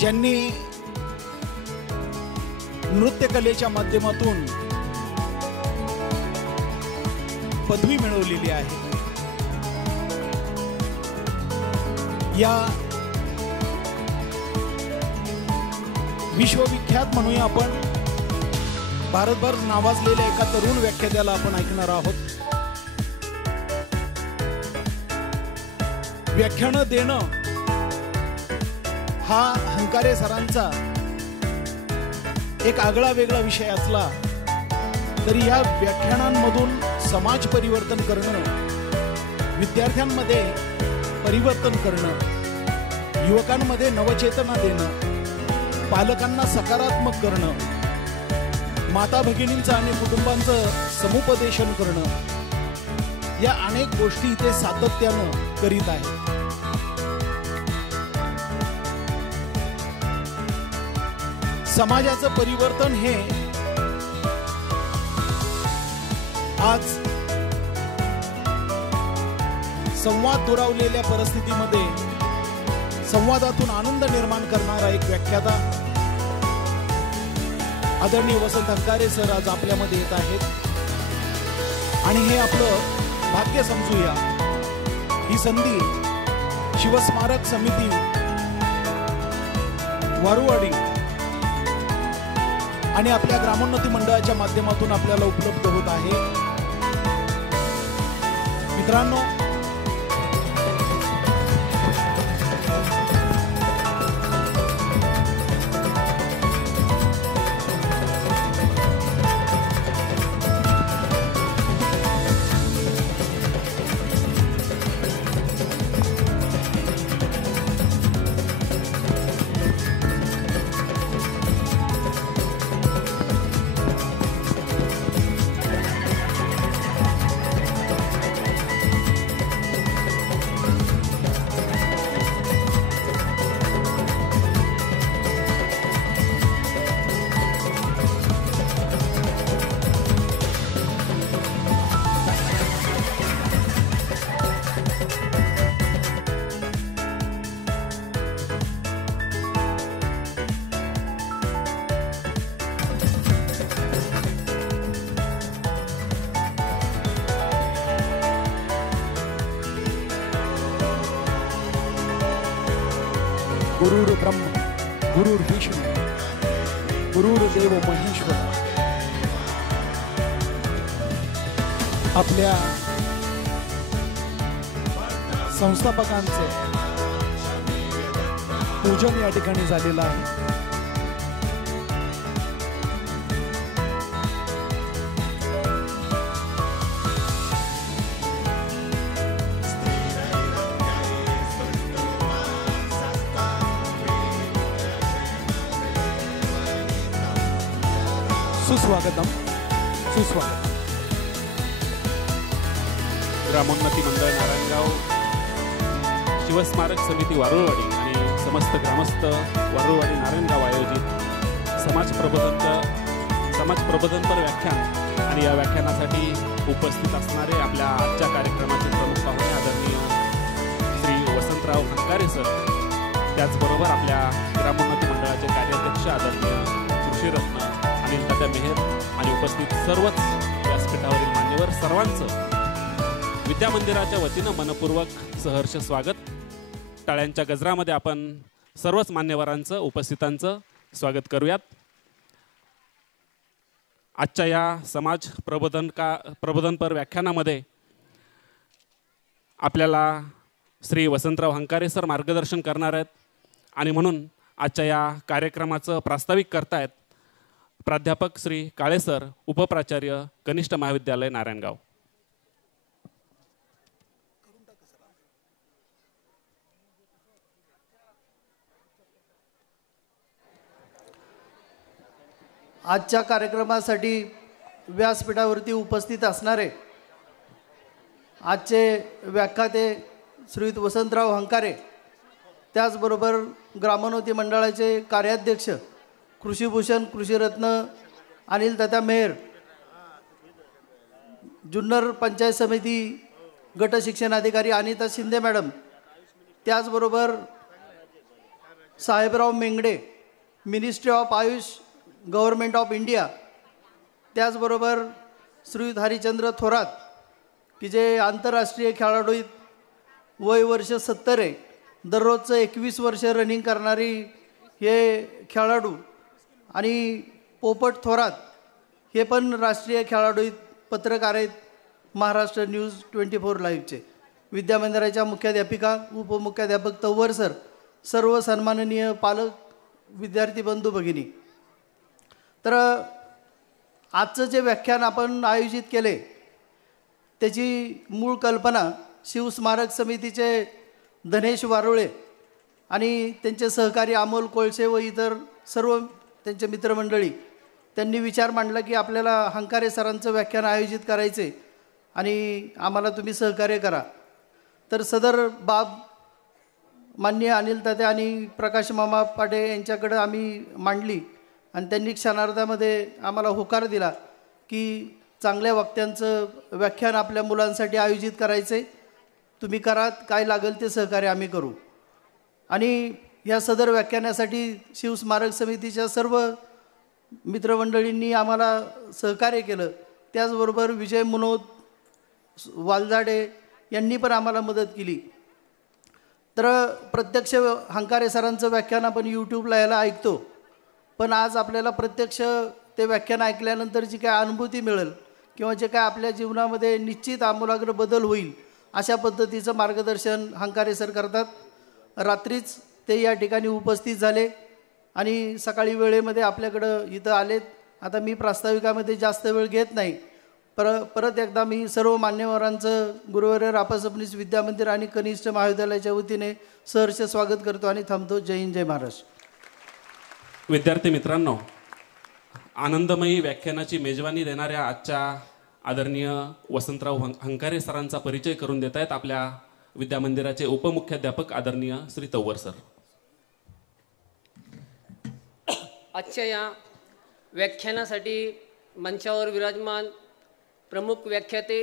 ज्यांनी नृत्यकलेच्या माध्यमातून पदवी मिळवलेली आहे, या विश्वविख्यात म्हणूया आपण भारतभर नावाजलेल्या एका तरुण व्याख्यात्याला आपण ऐकणार आहोत. व्याख्यानं देणं हा हंकारे सरांचा एक आगळा वेगळा विषय असला तरी या व्याख्यानांमधून समाज परिवर्तन करणं, विद्यार्थ्यांमध्ये परिवर्तन करणं, युवकांमध्ये नवचेतना देणं, पालकांना सकारात्मक करणं, माता भगिनींचं आणि कुटुंबांचं समुपदेशन करणं, या अनेक गोष्टी ते सातत्यानं करीत आहेत. समाजाचं परिवर्तन हे आज संवाद दुरावलेल्या परिस्थितीमध्ये संवादातून आनंद निर्माण करणारा एक व्याख्याता आदरणीय वसंत हंकारे सर आज आपल्यामध्ये येत आहेत आणि हे आपलं भाग्य समजूया. ही संधी शिवस्मारक समिती वारुवाडी आणि आपल्या ग्रामोन्नती मंडळाच्या माध्यमातून आपल्याला उपलब्ध होत आहे. मित्रांनो, गुरुर् ब्रह्म गुरुर्विष्णू गुरुर्देव महेश्वर. आपल्या संस्थापकांचे पूजन या ठिकाणी झालेलं आहे. सुस्वागतम, सुस्वागत. ग्रामोन्नती मंडळ नारायणगाव, शिवस्मारक समिती वारुळवाडी आणि समस्त ग्रामस्थ वारुळवाडी नारायणगाव आयोजित समाज प्रबोधनपर व्याख्यान आणि या व्याख्यानासाठी उपस्थित असणारे आपल्या आजच्या कार्यक्रमाचे प्रमुख पाहुणे आदरणीय श्री वसंतराव हंकारे सर, त्याचबरोबर आपल्या ग्रामोन्नती मंडळाचे कार्याध्यक्ष आदरणीय कृषीरत्न अनिल दादा मेहर आणि उपस्थित सर्वच व्यासपीठावरील मान्यवर सर्वांचं विद्यामंदिराच्या वतीनं मनपूर्वक सहर्ष स्वागत. टाळ्यांच्या गजरामध्ये आपण सर्वच मान्यवरांचं उपस्थितांचं स्वागत करूयात. आजच्या या समाज प्रबोधनपर व्याख्यानामध्ये आपल्याला श्री वसंतराव हंकारे सर मार्गदर्शन करणार आहेत आणि म्हणून आजच्या या कार्यक्रमाचं प्रास्ताविक करतायत प्राध्यापक श्री काळे सर, उपप्राचार्य, कनिष्ठ महाविद्यालय नारायणगाव. आजच्या कार्यक्रमासाठी व्यासपीठावरती उपस्थित असणारे आजचे व्याख्याते श्रीयुत वसंतराव हंकारे, त्याचबरोबर ग्रामोन्नती मंडळाचे कार्याध्यक्ष कृषीभूषण कृषीरत्न अनिल दादा मेहर, जुन्नर पंचायत समिती गट शिक्षणाधिकारी अनिता शिंदे मॅडम, त्याचबरोबर Sahebrao Mengde, ministry of AYUSH, government of India. त्याचबरोबर श्रीयुत हरिचंद्र थोरात, की जे आंतरराष्ट्रीय खेळाडू आहेत, वय वर्ष 70 आहे, दररोजचं 21 वर्ष रनिंग करणारी हे खेळाडू. आणि पोपट थोरात हे पण राष्ट्रीय खेळाडू आहेत, पत्रकार आहेत, महाराष्ट्र न्यूज 24 लाईव्हचे. विद्यामंदिराच्या मुख्याध्यापिका, उपमुख्याध्यापक तव्वर सर, सर्व सन्माननीय पालक, विद्यार्थी बंधू भगिनी. तर आजचं जे व्याख्यान आपण आयोजित केले त्याची मूळ कल्पना शिवस्मारक समितीचे धनेश वारुळे आणि त्यांचे सहकारी अमोल कोळसे व इतर सर्व त्यांचे मित्रमंडळी त्यांनी विचार मांडला की आपल्याला हंकारे सरांचं व्याख्यान आयोजित करायचे आणि आम्हाला तुम्ही सहकार्य करा. तर सदर बाब माननीय अनिल तात्या आणि प्रकाश मामा पाटे यांच्याकडे आम्ही मांडली आणि त्यांनी क्षणार्धामध्ये आम्हाला होकार दिला की चांगल्या वक्त्यांचं व्याख्यान आपल्या मुलांसाठी आयोजित करायचे, तुम्ही करा, काय लागेल ते सहकार्य आम्ही करू. आणि या सदर व्याख्यानासाठी शिवस्मारक समितीच्या सर्व मित्रमंडळींनी आम्हाला सहकार्य केलं. त्याचबरोबर विजय मनोद वालजाडे यांनी पण आम्हाला मदत केली. तर प्रत्यक्ष हंकारे सरांचं व्याख्यान आपण यूट्यूबला यायला ऐकतो, पण आज आपल्याला प्रत्यक्ष ते व्याख्यान ऐकल्यानंतर जी काय अनुभूती मिळेल किंवा जे काय आपल्या जीवनामध्ये निश्चित आमूलाग्र बदल होईल अशा पद्धतीचं मार्गदर्शन हंकारे सर करतात. रात्रीच ते या ठिकाणी उपस्थित झाले आणि सकाळी वेळेमध्ये आपल्याकडं इथं आलेत. आता मी प्रास्ताविकामध्ये जास्त वेळ घेत नाही. परत एकदा मी सर्व मान्यवरांचं गुरुवर्य रापासपनीस विद्यामंदिर आणि कनिष्ठ महाविद्यालयाच्या वतीने सहर्ष स्वागत करतो आणि थांबतो. जय हिंद, जय महाराष्ट्र. विद्यार्थी मित्रांनो, आनंदमयी व्याख्यानाची मेजवानी देणाऱ्या आजच्या आदरणीय वसंतराव हंकारे सरांचा परिचय करून देत आहेत आपल्या विद्यामंदिराचे उपमुख्याध्यापक आदरणीय श्री तव्वर सर. आजच्या या व्याख्यानासाठी मंचावर विराजमान प्रमुख व्याख्याते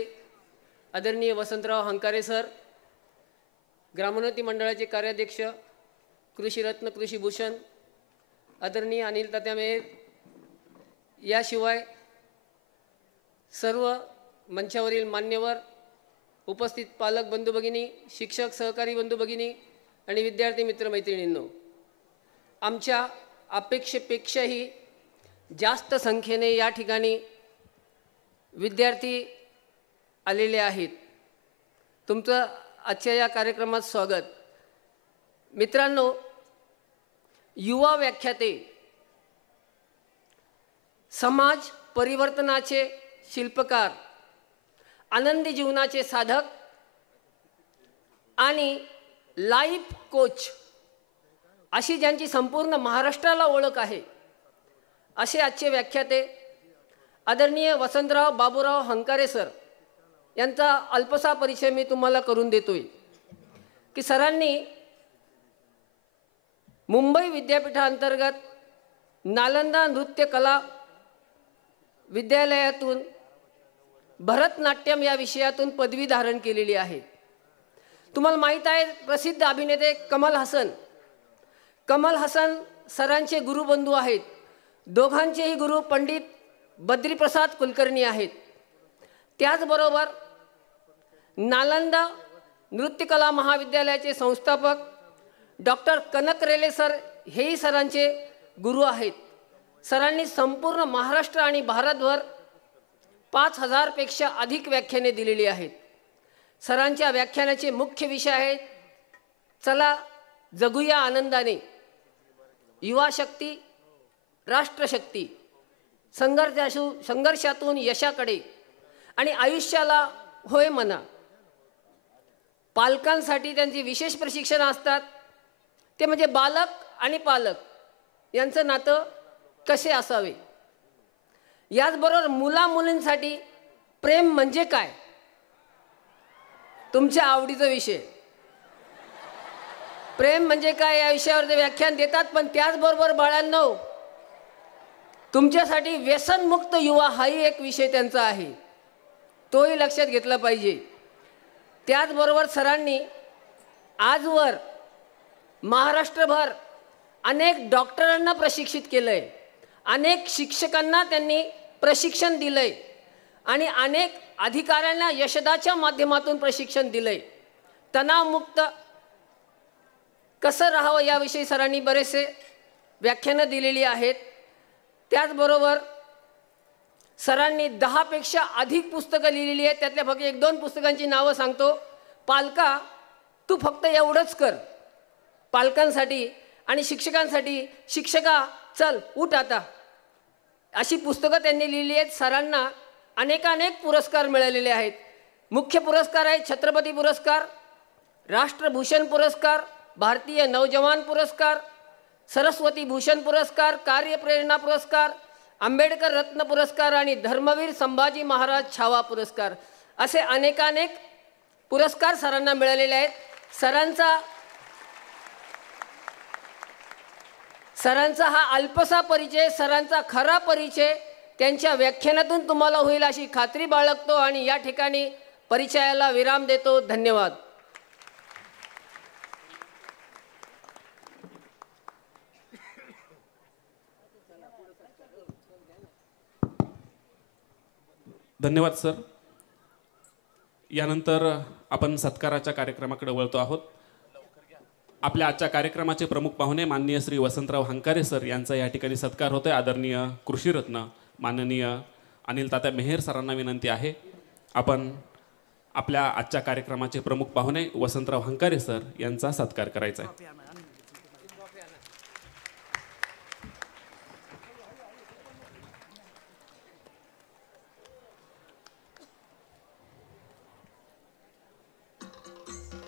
आदरणीय वसंतराव हंकारे सर, ग्रामोन्नती मंडळाचे कार्याध्यक्ष, कृषीरत्न कृषीभूषण आदरणीय अनिल तात्या मेहर, याशिवाय सर्व मंचावरील मान्यवर, उपस्थित पालक बंधू भगिनी, शिक्षक सहकारी बंधू भगिनी आणि विद्यार्थी मित्रमैत्रिणींनो, आमच्या अपेक्षेपेक्षाही जास्त संख्येने या ठिकाणी विद्यार्थी आलेले आहेत. तुमचं आजच्या या कार्यक्रमात स्वागत. मित्रांनो, युवा व्याख्याते समाज परिवर्तनाचे शिल्पकार, आनंदी जीवनाचे साधक आणि लाईफ कोच अशी ज्यांची संपूर्ण महाराष्ट्राला ओळख आहे, असे आजचे व्याख्याते आदरणीय वसंतराव बाबूराव हंकारे सर यांचा अल्पसा परिचय मी तुम्हाला करून देतोय. की सरांनी मुंबई विद्यापीठांतर्गत नालंदा नृत्य कला विद्यालयातून भरतनाट्यम या विषयातून पदवी धारण केलेली आहे. तुम्हाला माहीत आहे, प्रसिद्ध अभिनेते कमल हसन सरांचे गुरुबंधू आहेत. दोघांचेही गुरु पंडित बद्रीप्रसाद कुलकर्णी आहेत. त्याचबरोबर नालंदा नृत्यकला महाविद्यालयाचे संस्थापक डॉक्टर कनक रेले सर हेही सरांचे गुरु आहेत. सरांनी संपूर्ण महाराष्ट्र आणि भारतभर 5000 पेक्षा अधिक व्याख्याने दिलेली आहेत. सरांच्या व्याख्यानाचे मुख्य विषय आहेत, चला जगूया आनंदाने, युवा शक्ती, राष्ट्रशक्ती, संघर्षातून यशाकडे आणि आयुष्याला होय म्हणा. पालकांसाठी त्यांची विशेष प्रशिक्षण असतात, ते म्हणजे बालक आणि पालक यांचं नातं कसे असावे. याचबरोबर मुलामुलींसाठी प्रेम म्हणजे काय, तुमच्या आवडीचा विषय. प्रेम म्हणजे काय या विषयावर ते व्याख्यान देतात. पण त्याचबरोबर बाळांनो, तुमच्यासाठी व्यसनमुक्त युवा हाही एक विषय त्यांचा आहे, तोही लक्षात घेतला पाहिजे. त्याचबरोबर सरांनी आजवर महाराष्ट्रभर अनेक डॉक्टरांना प्रशिक्षित केलं आहे, अनेक शिक्षकांना त्यांनी प्रशिक्षण दिलं आहे आणि अनेक अधिकाऱ्यांना यशदाच्या माध्यमातून प्रशिक्षण दिलं आहे. तणावमुक्त कसं राहावं याविषयी सरांनी बरेचसे व्याख्यानं दिलेली आहेत. त्याचबरोबर सरांनी 10 पेक्षा अधिक पुस्तकं लिहिलेली आहेत. त्यातल्या फक्त 1-2 पुस्तकांची नावं सांगतो. पालका तू फक्त एवढंच कर, पालकांसाठी आणि शिक्षकांसाठी. शिक्षका चल उठ आता, अशी पुस्तकं त्यांनी लिहिली आहेत. सरांना अनेकानेक पुरस्कार मिळालेले आहेत. मुख्य पुरस्कार आहे छत्रपती पुरस्कार, राष्ट्रभूषण पुरस्कार, भारतीय नौजवान पुरस्कार, सरस्वती भूषण पुरस्कार, कार्यप्रेरणा पुरस्कार, आंबेडकर रत्न पुरस्कार आणि धर्मवीर संभाजी महाराज छावा पुरस्कार, असे अनेकानेक पुरस्कार सरांना मिळालेले आहेत. सरांचा हा अल्पसा परिचय, सरांचा खरा परिचय त्यांच्या व्याख्यानातून तुम्हाला होईल अशी खात्री बाळगतो आणि या ठिकाणी परिचयाला विराम देतो. धन्यवाद. धन्यवाद सर. यानंतर आपण सत्काराच्या कार्यक्रमाकडे वळतो आहोत. आपल्या आजच्या कार्यक्रमाचे प्रमुख पाहुणे माननीय श्री वसंतराव हंकारे सर यांचा या ठिकाणी सत्कार होतोय. आदरणीय कृषीरत्न माननीय अनिल तात्या मेहेर सरांना विनंती आहे आपण आपल्या आजच्या कार्यक्रमाचे प्रमुख पाहुणे वसंतराव हंकारे सर यांचा सत्कार करायचा आहे.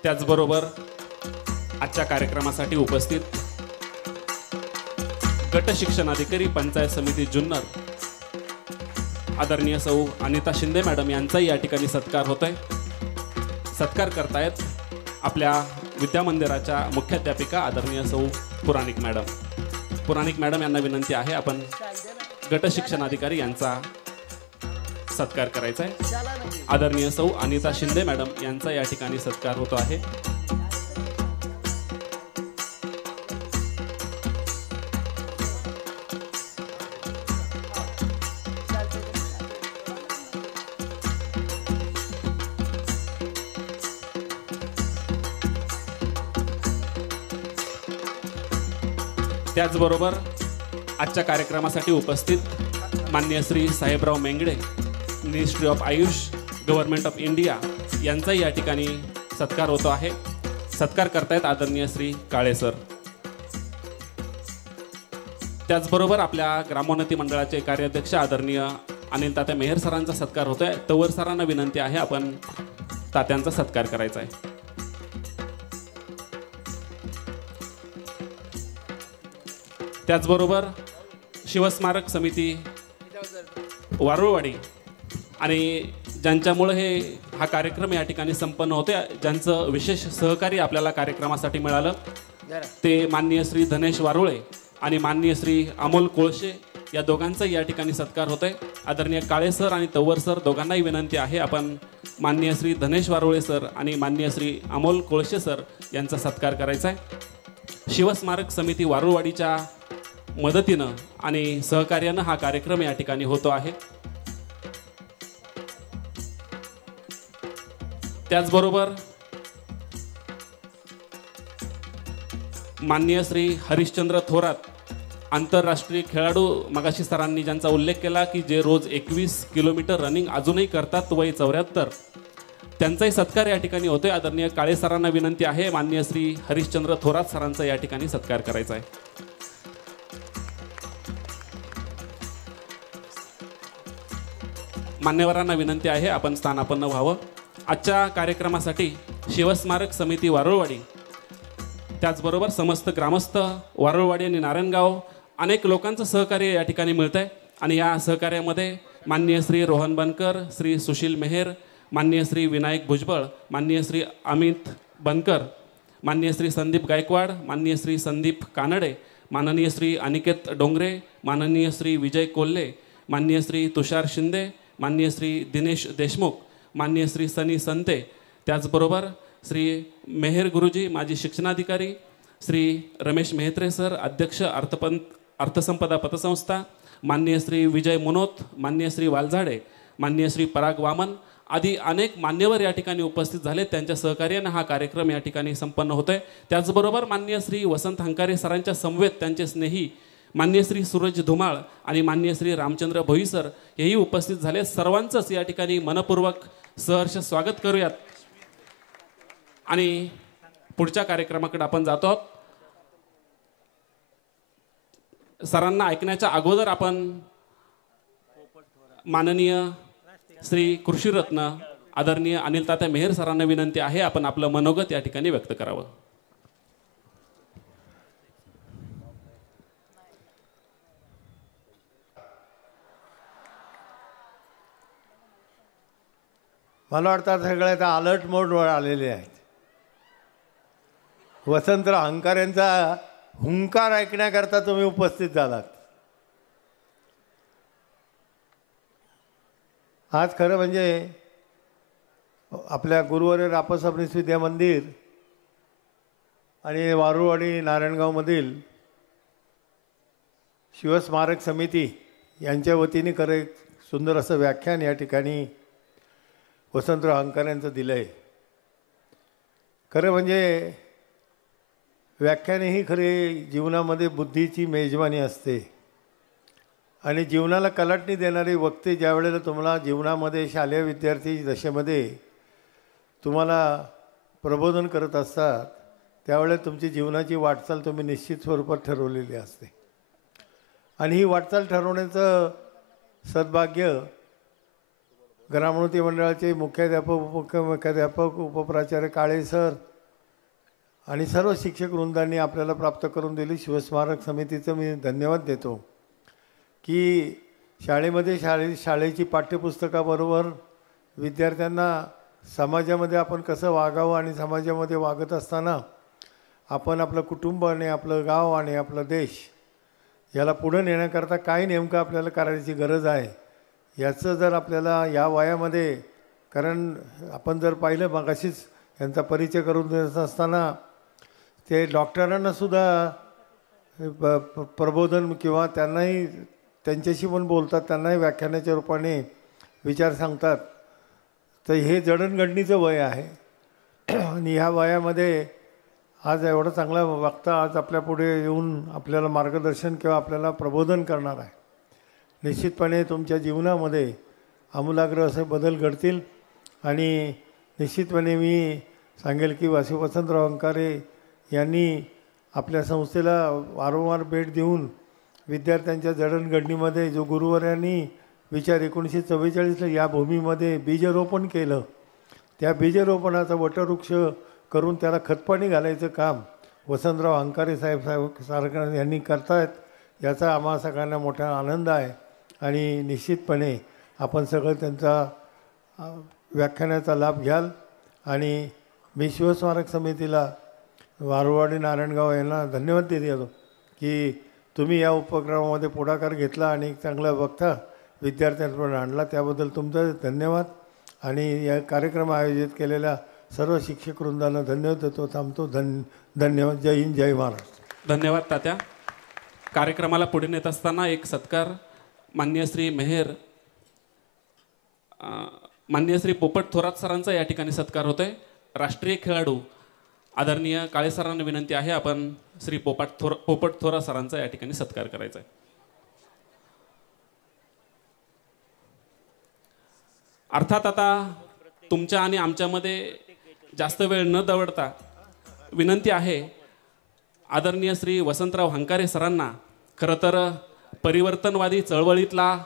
त्याचबरोबर आजच्या कार्यक्रमासाठी उपस्थित गट शिक्षणाधिकारी पंचायत समिती जुन्नर आदरणीय सौ अनिता शिंदे मॅडम यांचाही या ठिकाणी सत्कार होत आहे. सत्कार करतायत आपल्या विद्यामंदिराच्या मुख्याध्यापिका आदरणीय सौ पुराणिक मॅडम. पुराणिक मॅडम यांना विनंती आहे आपण गट शिक्षणाधिकारी यांचा सत्कार करायचा आहे. आदरणीय सौ अनिता शिंदे मॅडम यांचा या ठिकाणी सत्कार होतो आहे. त्याचबरोबर आजच्या कार्यक्रमासाठी उपस्थित माननीय Shri Sahebrao Mengde ministry of AYUSH government of India यांचाही या ठिकाणी सत्कार होतो आहे. सत्कार करतायत आदरणीय श्री काळे सर. त्याचबरोबर आपल्या ग्रामोन्नती मंडळाचे कार्याध्यक्ष आदरणीय अनिल तात्या मेहेर सरांचा सत्कार होतोय. तवर सरांना विनंती आहे आपण तात्यांचा सत्कार करायचा आहे. त्याचबरोबर शिवस्मारक समिती वारुळवाडी आणि ज्यांच्यामुळे हा कार्यक्रम या ठिकाणी संपन्न होते, ज्यांचं विशेष सहकार्य आपल्याला कार्यक्रमासाठी मिळालं, ते माननीय श्री धनेश वारुळे आणि माननीय श्री अमोल कोळशे या दोघांचाही या ठिकाणी सत्कार होत आहे. आदरणीय काळे सर आणि तव्वर सर दोघांनाही विनंती आहे आपण माननीय श्री धनेश वारुळे सर आणि माननीय श्री अमोल कोळशे सर यांचा सत्कार करायचा आहे. शिवस्मारक समिती वारुळवाडीच्या मदतीनं आणि सहकार्यानं हा कार्यक्रम या ठिकाणी होतो आहे. त्याचबरोबर माननीय श्री हरिश्चंद्र थोरात आंतरराष्ट्रीय खेळाडू, मगाशी सरांनी ज्यांचा उल्लेख केला की जे रोज 21 किलोमीटर रनिंग अजूनही करतात, वय 74, त्यांचाही सत्कार या ठिकाणी होतोय. आदरणीय काळे सरांना विनंती आहे माननीय श्री हरिश्चंद्र थोरात सरांचा या ठिकाणी सत्कार करायचा आहे. मान्यवरांना विनंती आहे आपण स्थानापन्न व्हावं. आजच्या कार्यक्रमासाठी शिवस्मारक समिती वारुळवाडी, त्याचबरोबर समस्त ग्रामस्थ वारुळवाडी आणि नारायणगाव अनेक लोकांचं सहकार्य या ठिकाणी मिळतं आहे आणि या सहकार्यामध्ये माननीय श्री रोहन बनकर, श्री सुशील मेहेर, माननीय श्री विनायक भुजबळ, माननीय श्री अमित बनकर, माननीय श्री संदीप गायकवाड, माननीय श्री संदीप कानडे, माननीय श्री अनिकेत डोंगरे, माननीय श्री विजय कोल्हे, माननीय श्री तुषार शिंदे, माननीय श्री दिनेश देशमुख, माननीय श्री सनी संते, त्याचबरोबर श्री मेहेर गुरुजी माजी शिक्षणाधिकारी, श्री रमेश मेहत्रे सर, अध्यक्ष अर्थसंपदा पतसंस्था, माननीय श्री विजय मुनोत, माननीय श्री वालझाडे, माननीय श्री पराग वामन आदी अनेक मान्यवर या ठिकाणी उपस्थित झाले. त्यांच्या सहकार्याने हा कार्यक्रम या ठिकाणी संपन्न होतोय. त्याचबरोबर माननीय श्री वसंत हंकारे सरांच्या समवेत त्यांचे स्नेही माननीय श्री सूरज धुमाळ आणि माननीय श्री रामचंद्र भोई सर हेही उपस्थित झाले. सर्वांचंच या ठिकाणी मनपूर्वक सहर्ष स्वागत करूयात आणि पुढच्या कार्यक्रमाकडे आपण जातो आहोत. सरांना ऐकण्याच्या अगोदर आपण माननीय श्री कृषीरत्न आदरणीय अनिल तात्या मेहर सरांना विनंती आहे आपण आपलं मनोगत या ठिकाणी व्यक्त करावं. मला वाटतं सगळे आता अलर्ट मोडवर आलेले आहेत. वसंतराव हंकारेंचा हुंकार ऐकण्याकरता तुम्ही उपस्थित झालात. आज खरं म्हणजे आपल्या गुरुवारी रापसबनीस विद्या मंदिर आणि वारुवाडी नारायणगावमधील शिवस्मारक समिती यांच्या वतीने खरं एक सुंदर असं व्याख्यान या ठिकाणी वसंतराव हंकारेंचं दिलं आहे. खरं म्हणजे व्याख्याने ही खरे जीवनामध्ये बुद्धीची मेजवानी असते आणि जीवनाला कलाटणी देणारे वक्ते ज्या वेळेला तुम्हाला जीवनामध्ये शालेय विद्यार्थी दशेमध्ये तुम्हाला प्रबोधन करत असतात त्यावेळेला तुमची जीवनाची वाटचाल तुम्ही निश्चित स्वरूपात ठरवलेली असते आणि ही वाटचाल ठरवण्याचं सद्भाग्य ग्रामोन्नती मंडळाचे मुख्याध्यापक उपमुख्याध्यापक उपप्राचार्य काळे सर आणि सर्व शिक्षक वृंदांनी आपल्याला प्राप्त करून दिली. शिवस्मारक समितीचं मी धन्यवाद देतो की शाळेमध्ये शाळेची पाठ्यपुस्तकाबरोबर विद्यार्थ्यांना समाजामध्ये आपण कसं वागावं आणि समाजामध्ये वागत असताना आपण आपलं कुटुंब आणि आपलं गाव आणि आपला देश याला पुढे नेण्याकरता काय नेमकं आपल्याला करायची गरज आहे याचं जर आपल्याला या वयामध्ये, कारण आपण जर पाहिलं मगाशीच यांचा परिचय करून देत असताना ते डॉक्टरांनासुद्धा प्रबोधन किंवा त्यांनाही त्यांच्याशी पण बोलतात, त्यांनाही व्याख्यानाच्या रूपाने विचार सांगतात. तर हे जडणघडणीचं वय आहे आणि ह्या वयामध्ये आज एवढा चांगला वक्ता आज आपल्या पुढे येऊन आपल्याला मार्गदर्शन किंवा आपल्याला प्रबोधन करणार आहे. निश्चितपणे तुमच्या जीवनामध्ये आमूलाग्र असे बदल घडतील आणि निश्चितपणे मी सांगेल की वसंतराव हंकारे यांनी आपल्या संस्थेला वारंवार भेट देऊन विद्यार्थ्यांच्या जडणघडणीमध्ये जो गुरुवर्यांनी विचार 1944ला या भूमीमध्ये बीजरोपण केलं त्या बीजरोपणाचा वटवृक्ष करून त्याला खतपाणी घालायचं काम वसंतराव हंकारे साहेब यांनी करतायत. याचा आम्हा सगळ्यांना मोठा आनंद आहे आणि निश्चितपणे आपण सगळं त्यांचा व्याख्यानाचा लाभ घ्याल. आणि मी शिवस्मारक समितीला वारुवाडी नारायणगाव यांना धन्यवाद देतो की तुम्ही या उपक्रमामध्ये पुढाकार घेतला आणि चांगला वक्ता विद्यार्थ्यांपर्यंत आणला, त्याबद्दल तुमचा धन्यवाद. आणि या कार्यक्रम आयोजित केलेल्या सर्व शिक्षक वृंदांना धन्यवाद देतो. थांबतो. धन्यवाद. जय हिंद, जय महाराष्ट्र. धन्यवाद तात्या. कार्यक्रमाला पुढे नेत असताना एक सत्कार माननीय श्री मेहर माननीय श्री पोपट थोरात सरांचा या ठिकाणी सत्कार होतोय. राष्ट्रीय खेळाडू आदरणीय काळे सरांना विनंती आहे आपण श्री पोपट थोरात सरांचा या ठिकाणी सत्कार करायचा आहे. अर्थात आता तुमच्या आणि आमच्यामध्ये जास्त वेळ न दवडता विनंती आहे आदरणीय श्री वसंतराव हंकारे सरांना खरं तर परिवर्तनवादी चळवळीतला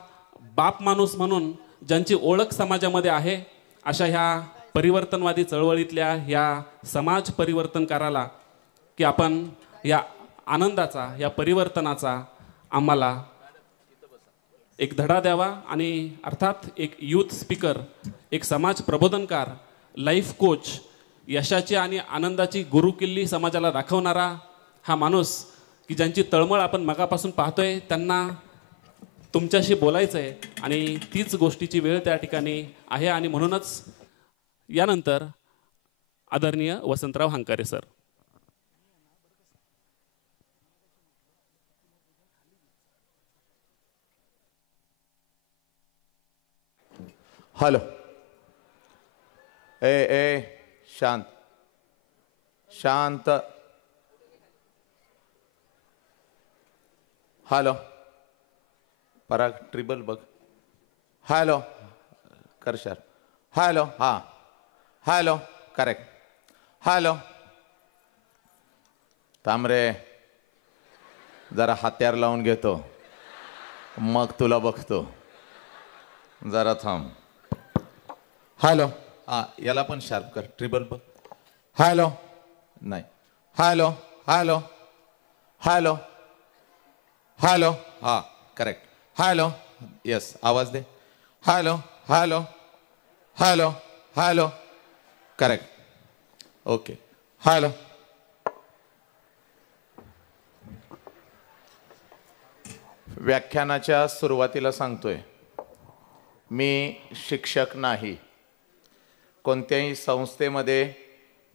बाप माणूस म्हणून ज्यांची ओळख समाजामध्ये आहे अशा ह्या परिवर्तनवादी चळवळीतल्या ह्या समाज परिवर्तनकाराला की आपण या आनंदाचा या परिवर्तनाचा आम्हाला एक धडा द्यावा आणि अर्थात एक यूथ स्पीकर, एक समाज प्रबोधनकार, लाईफ कोच, यशाची आणि आनंदाची गुरुकिल्ली समाजाला दाखवणारा हा माणूस की ज्यांची तळमळ आपण मगापासून पाहतोय त्यांना तुमच्याशी बोलायचं आहे आणि तीच गोष्टीची वेळ त्या ठिकाणी आहे. आणि म्हणूनच यानंतर आदरणीय वसंतराव हंकारे सर. हॅलो. ए शांत शांत. हॅलो. पराग ट्रिबल बघ. हॅलो कर सर. हॅलो. हां हॅलो करेक्ट. हॅलो. थांब रे, जरा हात्यार लावून घेतो मग तुला बघतो. जरा थांब. हॅलो. हां याला पण शार्प कर. ट्रिबल बघ. हॅलो. नाही. Hello hello hello hello. हां करेक्ट. हॅलो. यस आवाज दे. Hello hello hello hello correct. Okay. Hello. व्याख्यानाच्या सुरुवातीला सांगतोय, मी शिक्षक नाही. कोणत्याही संस्थेमध्ये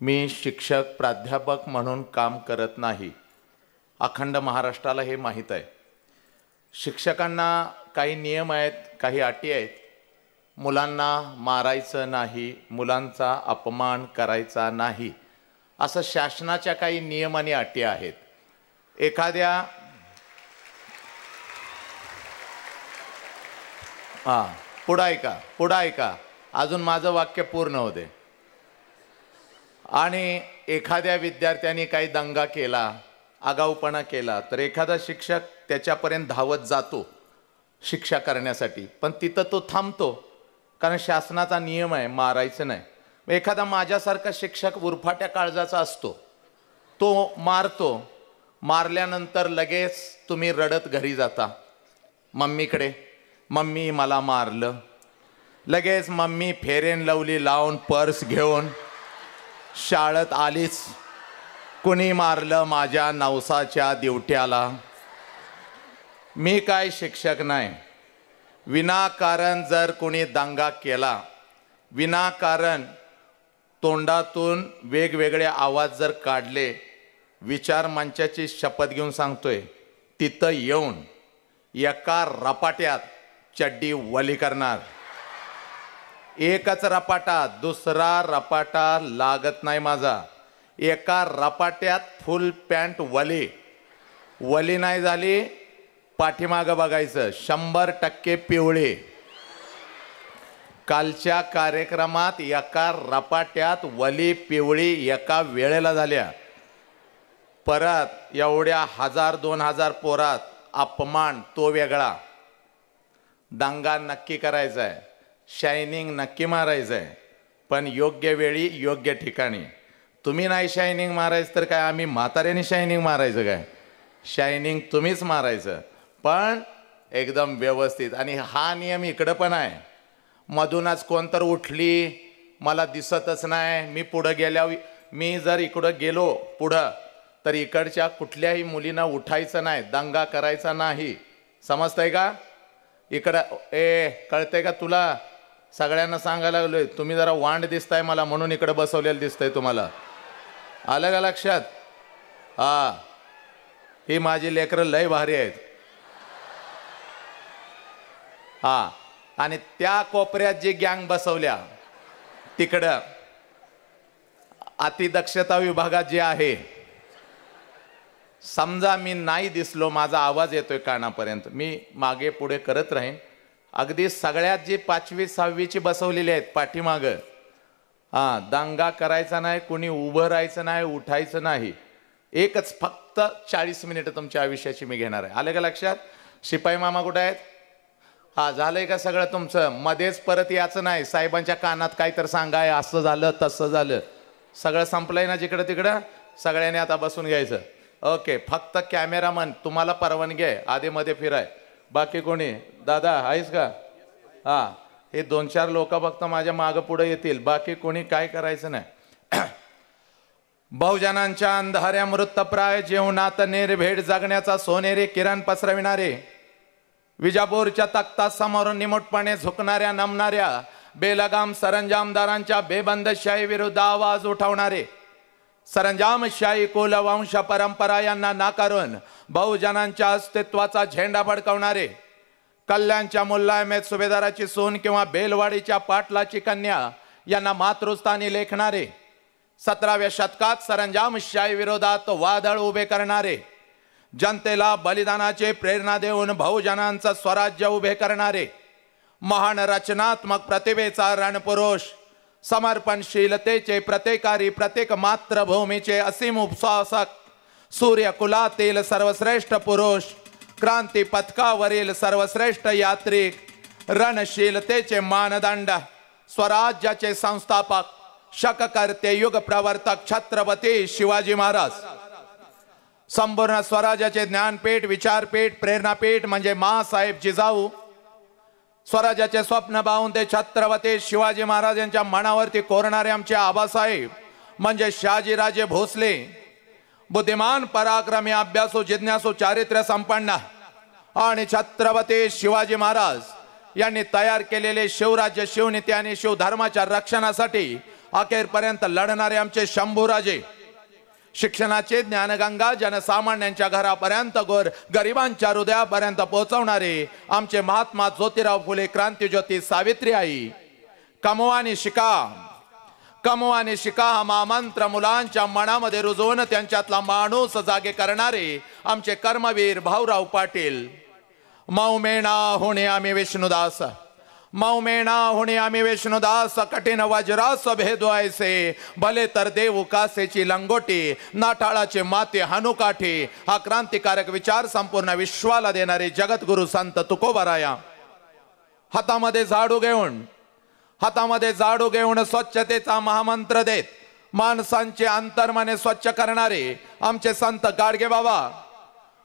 मी शिक्षक प्राध्यापक म्हणून काम करत नाही. अखंड महाराष्ट्राला हे माहीत आहे. शिक्षकांना काही नियम आहेत, काही अटी आहेत. मुलांना मारायचं नाही, मुलांचा अपमान करायचा नाही, असं शासनाच्या काही नियम आणि अटी आहेत. एखाद्या पुढं ऐका अजून माझं वाक्य पूर्ण होते. आणि एखाद्या विद्यार्थ्याने काही दंगा केला, आगाऊपणा केला, तर एखादा शिक्षक त्याच्यापर्यंत धावत जातो शिक्षा करण्यासाठी, पण तिथं तो थांबतो, कारण शासनाचा नियम आहे मारायचं नाही. एखादा माझ्यासारखा शिक्षक उरफाट्या काळजाचा असतो, तो मारतो. मारल्यानंतर लगेच तुम्ही रडत घरी जाता मम्मीकडे, मम्मी मला मारलं. लगेच मम्मी फेरेन लवली लावून पर्स घेऊन शाळेत आलीच. कुणी मारलं माझ्या नवसाच्या दिवट्याला. मी काय शिक्षक नाही. विनाकारण जर कोणी दंगा केला, विनाकारण तोंडातून वेगवेगळे आवाज जर काढले, विचार मंचाची शपथ घेऊन सांगतोय, तिथं येऊन एका रपाट्यात चड्डी वली करणार. एकच रपाटा, दुसरा रपाटा लागत नाही माझा. एका रपाट्यात फुल पॅन्ट वली नाही झाली, पाठीमागं बघायचं 100% पिवळे. कालच्या कार्यक्रमात एका रपाट्यात वली पिवळी एका वेळेला झाल्या. परत एवढ्या 1000-2000 पोरात अपमान तो वेगळा. दंगा नक्की करायचा आहे, शायनिंग नक्की मारायचं आहे, पण योग्य वेळी योग्य ठिकाणी. तुम्ही नाही शायनिंग मारायचं तर काय आम्ही म्हाताऱ्याने शायनिंग मारायचं काय? शायनिंग तुम्हीच मारायचं, पण एकदम व्यवस्थित. आणि हा नियम इकडं पण आहे. मधूनच कोणतर उठली, मला दिसतच नाही, मी पुढं गेल्यावर, मी जर इकडं गेलो पुढं, तर इकडच्या कुठल्याही मुलींना उठायचं नाही, दंगा करायचा नाही. समजतंय का? इकडं कळतंय का तुला? सगळ्यांना सांगायला लागलोय, तुम्ही जरा वांड दिसताय मला, म्हणून इकडे बसवलेलं दिसतंय तुम्हाला. आलं का लक्षात? हा, ही माझी लेकरं लय भारी आहेत. हा, आणि त्या कोपऱ्यात जी गँग बसवल्या तिकडं अतिदक्षता विभागात जे आहे, समजा मी नाही दिसलो, माझा आवाज येतोय कानापर्यंत, मी मागे पुढे करत राहीन. अगदी सगळ्यात जी 5वी 6वीची बसवलेली आहेत पाठीमागं, हा, दंगा करायचा नाही, कोणी उभं राहायचं नाही, उठायचं नाही. एकच फक्त 40 मिनिटं तुमच्या आयुष्याची मी घेणार आहे. आलं का लक्षात? शिपाई मामा कुठे आहेत? हा, झालंय का सगळं तुमचं? मध्येच परत यायचं नाही, साहेबांच्या कानात काय तर सांगाय, असं झालं तसं झालं. सगळं संपलंय ना जिकडं तिकडं? सगळ्यांनी आता बसून घ्यायचं. ओके, फक्त कॅमेरामन तुम्हाला परवानगी आहे आधी मध्ये फिराय. बाकी कोणी? दादा आहेस का? हा, हे 2-4 लोक फक्त माझ्या मागं पुढे येतील, बाकी कोणी काय करायचं नाही. बहुजनांच्या अंधाऱ्या मृतप्राय जीवनात निर्भेड जगण्याचा सोनेरी किरण पसरविणारे, विजापूरच्या तख्तासमोर निमुटपणे झुकणाऱ्या नमणाऱ्या बेलगाम सरंजामदारांच्या बेबंदशाही विरुद्ध आवाज उठवणारे, सरंजामशाही कुलवंश परंपरा यांना नाकारून बहुजनांच्या अस्तित्वाचा झेंडा फडकवणारे, कल्याणच्या मुल्ला अहमेद सुभेदाराची सून किंवा बेलवाडीच्या पाटलाची कन्या यांना मातृस्थानी लेखणारे, 17व्या शतकात सरंजामशाही विरोधात वादळ उभे करणारे, जनतेला बलिदानाचे प्रेरणा देऊन बहुजनांचं स्वराज्य उभे करणारे, महान रचनात्मक प्रतिभेचा रणपुरुष, समर्पणशीलतेचे प्रत्येकारी, प्रत्येक मातृभूमीचे असीम उपसासक, सूर्यकुलातील सर्वश्रेष्ठ पुरुष, क्रांती पथकावरील सर्वश्रेष्ठ यात्रिक, रणशीलतेचे मानदंड, स्वराज्याचे संस्थापक, शककर्ते, युग प्रवर्तक छत्रपती शिवाजी महाराज, संपूर्ण स्वराज्याचे ज्ञानपीठ, विचारपीठ, प्रेरणापीठ म्हणजे माँसाहेब जिजाऊ, स्वराज्याचे स्वप्न पाहून ते छत्रपती शिवाजी महाराज यांच्या मनावरती कोरणारे आमचे आबासाहेब म्हणजे शहाजीराजे भोसले, बुद्धिमान, पराक्रमी, अभ्यासू, जिज्ञासू, चारित्र्य संपन्न आणि छत्रपती शिवाजी महाराज यांनी तयार केलेले शिवराज्य, शिवनीती आणि शिवधर्माच्या रक्षणासाठी अखेरपर्यंत लढणारे आमचे शंभूराजे, शिक्षणाचे ज्ञानगंगा जनसामान्यांच्या घरापर्यंत, गरिबांच्या हृदयापर्यंत पोहोचवणारे आमचे महात्मा ज्योतिराव फुले, क्रांतीज्योती सावित्रीबाई, कमवानी शिका, कमवानी शिका हा महामंत्र मुलांच्या मनामध्ये रुजवून त्यांच्यातला माणूस जागे करणारे आमचे कर्मवीर भाऊराव पाटील, मौमेणा होणे आम्ही विष्णुदास, मौमेणा होणे आम्ही विष्णुदास, कठीण वज्रास भेदवायचे, भले तर देऊ कासेची लंगोटी, नाठाळाचे माते हनुकाठी, हा क्रांतिकारक विचार संपूर्ण विश्वाला देणारे जगद्गुरु संत तुकोबाराया, हातामध्ये झाडू घेऊन स्वच्छतेचा महामंत्र देत माणसांचे अंतर्मने स्वच्छ करणारे आमचे संत गाडगे बाबा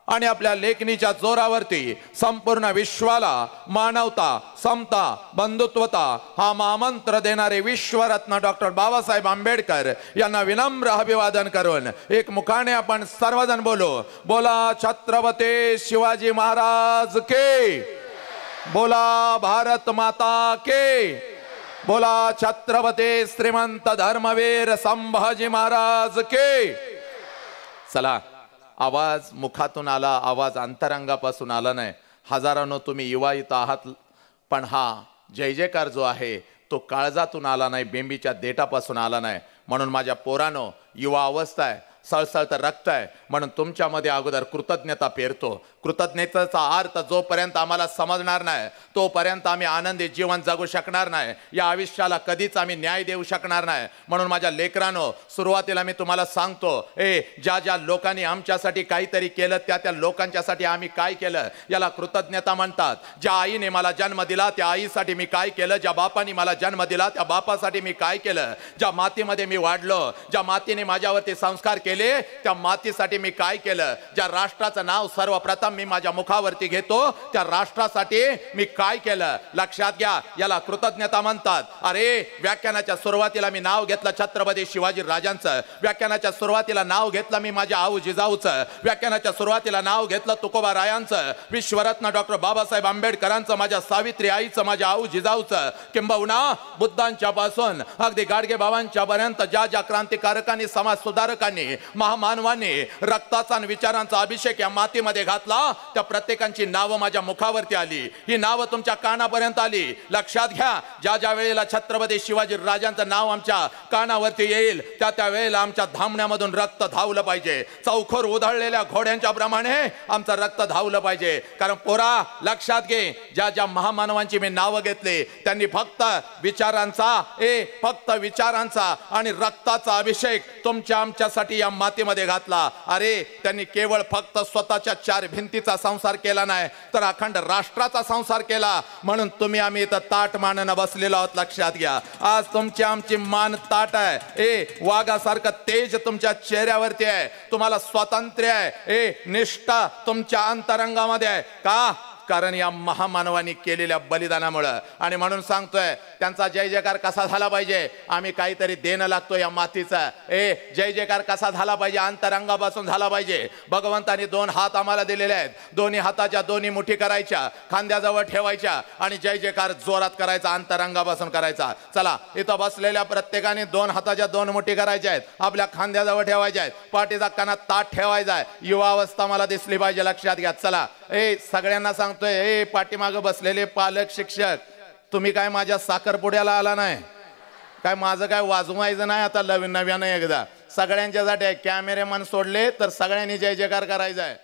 आणि आपल्या लेखणीच्या जोरावरती संपूर्ण विश्वाला मानवता, समता, बंधुत्वता हा महामंत्र देणारे विश्वरत्न डॉक्टर बाबासाहेब आंबेडकर यांना विनम्र अभिवादन करून एक मुखाने आपण सर्वजण बोलू, बोला छत्रपती शिवाजी महाराज के, बोला भारत माता के, बोला छत्रपती श्रीमंत धर्मवीर संभाजी महाराज के। चला, आवाज मुखातून आला, आवाज अंतरंगापासून आला नाही। हजारांनो तुम्ही युवा इथं आहात, पण हा जय जयकार जो आहे तो काळजातून आला नाही, बेंबीच्या देठापासून आला नाही। म्हणून माझ्या पोरानो, युवा अवस्था आहे, सळसळतं रक्त आहे, म्हणून तुमच्यामध्ये अगोदर कृतज्ञता पेरतो। कृतज्ञतेचा अर्थ जोपर्यंत आम्हाला समजणार नाही तोपर्यंत आम्ही आनंदी जीवन जगू शकणार नाही, या आयुष्याला कधीच आम्ही न्याय देऊ शकणार नाही। म्हणून माझ्या लेकरांनो, सुरुवातीला मी तुम्हाला सांगतो, ज्या ज्या लोकांनी आमच्यासाठी काहीतरी केलं त्या लोकांच्यासाठी आम्ही काय केलं याला कृतज्ञता म्हणतात। ज्या आईने मला जन्म दिला त्या आईसाठी मी काय केलं, ज्या बापाने मला जन्म दिला त्या बापासाठी मी काय केलं, ज्या मातीमध्ये मी वाढलो, ज्या मातीने माझ्यावरती संस्कार केले त्या मातीसाठी मी काय केलं, ज्या राष्ट्राचं नाव सर्वप्रथम मी माझ्या मुखावरती घेतो त्या राष्ट्रासाठी मी काय केलं, लक्षात घ्या, याला कृतज्ञता म्हणतात। अरे, व्याख्यानाच्या सुरुवातीला मी नाव घेतलं छत्रपती शिवाजी राजांचं, व्याख्यानाच्या सुरुवातीला नाव घेतलं मी माझ्या आऊ जिजाऊचं, व्याख्यानाच्या सुरुवातीला नाव घेतलं तुकोबारायांचं, विश्वरत्न डॉक्टर बाबासाहेब आंबेडकरांचं, माझ्या सावित्री आईचं, माझ्या आऊ जिजाऊचं, किंबहुना बुद्धांच्या पासून अगदी गाडगे बाबांच्या पर्यंत ज्या ज्या क्रांतिकारकांनी, समाज सुधारकांनी, महामानवांनी रक्ताचा आणि विचारांचा अभिषेक या मातीमध्ये घातला त्या प्रत्येकांची नावं माझ्या मुखावरती आली, ही नावं तुमच्या कानापर्यंत आली। लक्षात घ्या, ज्या ज्या वेळेला छत्रपती शिवाजी राजांचं नाव आमच्या कानावरती येईल त्या त्या वेळेला आमच्या धामण्यामधून रक्त धावलं पाहिजे, चौखोर उधळलेल्या घोड्यांच्या प्रमाणे आमचं रक्त धावलं पाहिजे। कारण पोरा, लक्षात घे, ज्या ज्या महामानवांची मी नावं घेतली त्यांनी फक्त विचारांचा आणि रक्ताचा अभिषेक तुमच्या आमच्यासाठी या मातीमध्ये घातला। अरे, त्यांनी केवळ फक्त स्वतःच्या चार भिंतीचा संसार केला नाही तर अखंड राष्ट्राचा संसार केला। म्हणून तुम्ही आम्ही इथं ताट माननं बसलेलो आहोत। लक्षात घ्या, आज तुमची आमची मान ताट आहे, वाघासारखं तेज तुमच्या चेहऱ्यावरती आहे, तुम्हाला स्वातंत्र्य आहे, निष्ठा तुमच्या अंतरंगामध्ये आहे का? कारण या महामानवांनी केलेल्या बलिदानामुळे। आणि म्हणून सांगतोय, त्यांचा जय जयकार कसा झाला पाहिजे, आम्ही काहीतरी देणं लागतो या मातीचा। जय जयकार कसा झाला पाहिजे, अंतरंगापासून झाला पाहिजे। भगवंतानी दोन हात आम्हाला दिलेले आहेत, दोन्ही हाताच्या दोन्ही मुठी करायच्या, खांद्याजवळ ठेवायच्या आणि जय जयकार जोरात करायचा, अंतरंगापासून करायचा। चला, इथं बसलेल्या प्रत्येकाने दोन हाताच्या दोन मुठी करायच्या आहेत, आपल्या खांद्याजवळ ठेवायच्या आहेत, पाठीचा कानात ताट ठेवायचा आहे। युवा अवस्था मला दिसली पाहिजे, लक्षात घ्या। चला, सगळ्यांना सांगतोय, पाठीमागं बसलेले पालक शिक्षक, तुम्ही काय माझ्या साखरपुड्याला आला नाही काय? माझं काय वाजवायचं नाही आता नव्यानं एकदा. सगळ्यांच्यासाठी कॅमेरेमॅन सोडले तर सगळ्यांनी जय जयकार करायचा आहे.